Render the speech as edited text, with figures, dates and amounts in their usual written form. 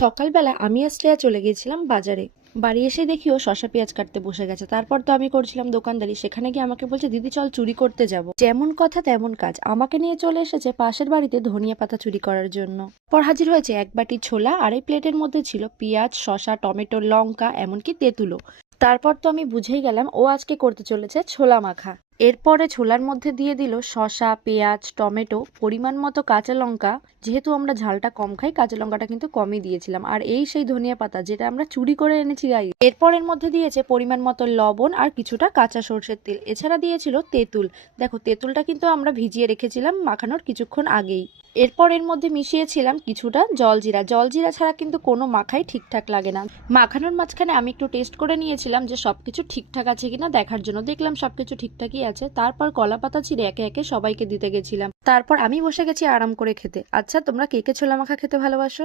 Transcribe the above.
সকালবেলা আমি আর শ্রেয়া চলে গিয়েছিলাম বাজারে। বাড়ি এসে দেখি ও শসা পেঁয়াজ কাটতে বসে গেছে। তারপর তো আমি করছিলাম দোকানদারি, সেখানে গিয়ে আমাকে বলছে, দিদি চল চুরি করতে যাব। যেমন কথা তেমন কাজ, আমাকে নিয়ে চলে এসেছে পাশের বাড়িতে ধনিয়া পাতা চুরি করার জন্য। পর হাজির হয়েছে এক বাটি ছোলা, আর এই প্লেটের মধ্যে ছিল পেঁয়াজ, শসা, টমেটো, লঙ্কা, এমনকি তেঁতুলও। তারপর তো আমি বুঝেই গেলাম ও আজকে করতে চলেছে ছোলা মাখা। এরপরে ছোলার মধ্যে দিয়ে দিল শসা, পেঁয়াজ, টমেটো, পরিমাণ মতো কাঁচা লঙ্কা। যেহেতু আমরা ঝালটা কম খাই, কাঁচা লঙ্কাটা কিন্তু কমই দিয়েছিলাম। আর এই সেই ধনিয়া পাতা যেটা আমরা চুরি করে এনেছি গাই। এরপর এর মধ্যে দিয়েছে পরিমাণ মতো লবণ আর কিছুটা কাঁচা সর্ষের তেল। এছাড়া দিয়েছিল তেঁতুল। দেখো, তেঁতুলটা কিন্তু আমরা ভিজিয়ে রেখেছিলাম মাখানোর কিছুক্ষণ আগেই। এরপর এর মধ্যে মিশিয়েছিলাম কিছুটা জলজিরা। জলজিরা ছাড়া কিন্তু কোনো মাখাই ঠিকঠাক লাগে না। মাখানোর মাঝখানে আমি একটু টেস্ট করে নিয়েছিলাম যে সবকিছু ঠিকঠাক আছে কিনা দেখার জন্য। দেখলাম সবকিছু ঠিকঠাকই আছে। তারপর কলা পাতা ছিঁড়ে একে একে সবাইকে দিতে গেছিলাম। তারপর আমি বসে গেছি আরাম করে খেতে। আচ্ছা, তোমরা কে কে ছোলা মাখা খেতে ভালোবাসো?